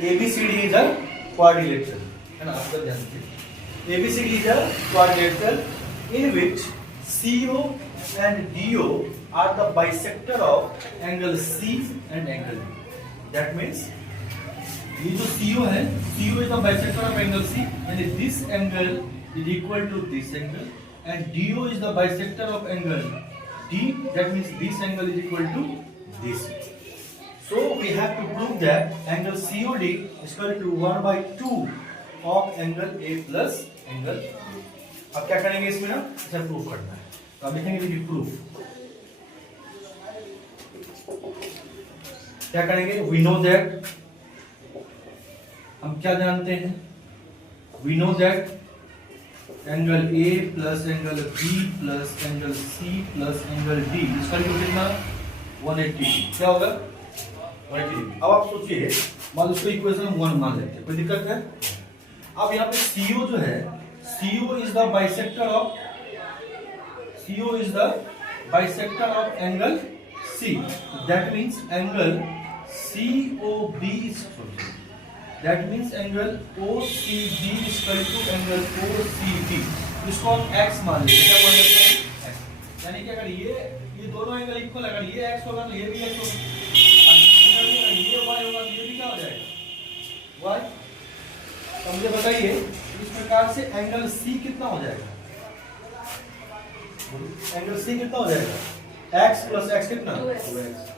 ABCD is a quadrilateral, है ना? आपका ध्यान दीजिए, ABCD is a quadrilateral in which CO and DO are the bisector of angle C and angle D. That means ये जो CO है, CO is the bisector of angle C, and this angle is equal to this angle, and DO is the bisector of angle D. That means this angle is equal to this. So we have to prove that angle COD is equal to 1/2 of angle A plus angle B. अब क्या करेंगे इसमें ना, इसे prove करना है, तो अब लिखेंगे कि प्रूफ क्या करेंगे. वी नो दैट, हम क्या जानते हैं, we know that angle A plus angle B plus angle C plus angle D इसका कितना 180. क्या होगा 180. अब आप सोचिए, मान लो इसको इक्वेशन 1 मान लेते हैं, कोई दिक्कत है. अब यहाँ पे CO जो है, CO is the bisector of angle C. That means angle COB is that means angle OCD is equal to angle OCD. इसको हम x मान लेते हैं. क्या मान लेते हैं? x. यानी कि अगर ये दोनों एंगल इक्वल, अगर ये x होगा तो ये भी x होगा, अगर ये y होगा तो ये भी क्या हो जाएगा y. तो मुझे बताइए इस प्रकार से एंगल C कितना हो जाएगा, एंगल C कितना हो जाएगा, x प्लस x कितना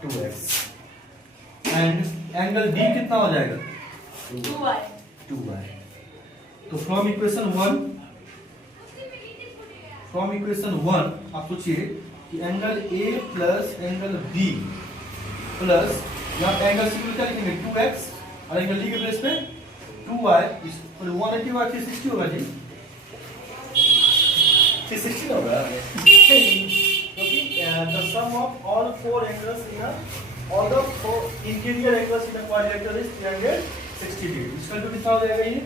2x, एंड एंगल D कितना हो जाएगा 2y. तो फ्रॉम इक्वेशन 1 आप सोचिए कि angle A plus angle B plus यहाँ पे एंगल C को क्या लिखेंगे 2x और एंगल D के प्लेस पे 2y. 180 और 360 होगा जी, 360 होगा, क्योंकि the sum of all four angles in a all the four interior angles in a quadrilateral is 360 degree. इसका तो कितना हो जाएगा ये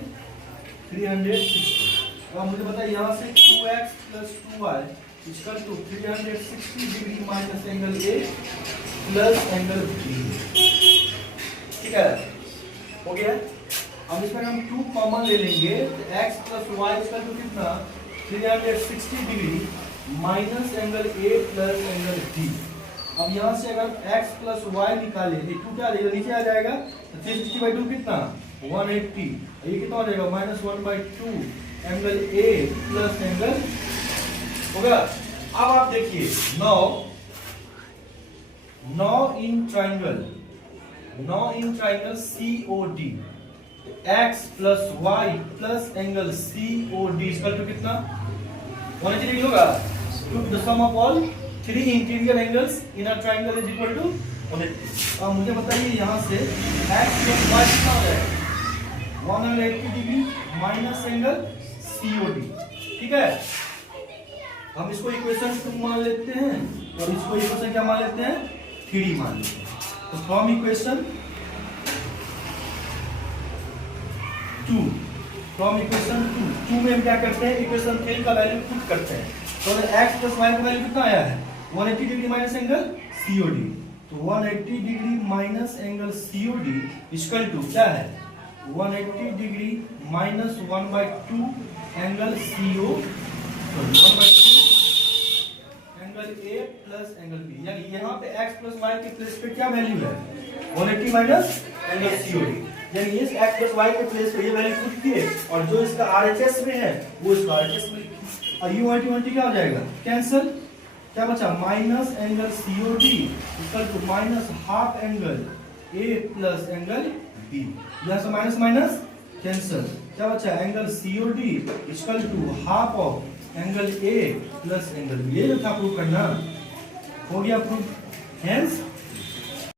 360. अब मुझे बताइए यहाँ से 2x plus 2y equal to 360 degree minus angle A plus angle B. ठीक है, हो गया. अब इसमें हम 2 कॉमन ले लेंगे तो x plus y equal to कितना 360 degree minus angle A plus angle D. अब यहाँ से अगर x प्लस y निकाले, ये 2 क्या लेगा नीचे आ जाएगा, 360/2 कितना 180, ये कितना हो जाएगा -1/2 एंगल A प्लस एंगल होगा. अब आप देखिए now in triangle COD x plus y plus angle COD equal to कितना 180 डिग्री होगा. The sum of all three interior angles in a triangle is equal to 180. अब मुझे बताइए यहाँ से x plus y कितना हो जाएगा 180 डिग्री माइनस एंगल COD. ठीक है, हम इसको इक्वेशन 2 मान लेते हैं और इसको इक्वेशन क्या मान लेते हैं 3 मान लेते हैं. तो फ्रॉम इक्वेशन 2 में हम क्या करते हैं, इक्वेशन 3 का वैल्यू पुट करते हैं. तो x प्लस y का वैल्यू कितना आया है 180 डिग्री माइनस एंगल COD. तो 180 degree minus angle COD equal to क्या है 180 degree minus 1/2 angle CO, 1/2 angle A plus angle B. यानी यहाँ पे x प्लस y के प्लेस पे क्या वैल्यू है 180 माइनस एंगल COD. यानी इस x प्लस y के प्लेस पे ये वैल्यू पुट किए और जो इसका RHS में है वो इसका RHS में लिखिए. और u 180 क्या हो जाएगा कैंसिल, क्या बचा minus angle COD equal to minus half angle A plus angle B. यहाँ से माइनस माइनस कैंसिल, क्या बचा angle COD equal to half of angle A plus angle B. ये था प्रूव करना, हो गया प्रूव. हेंस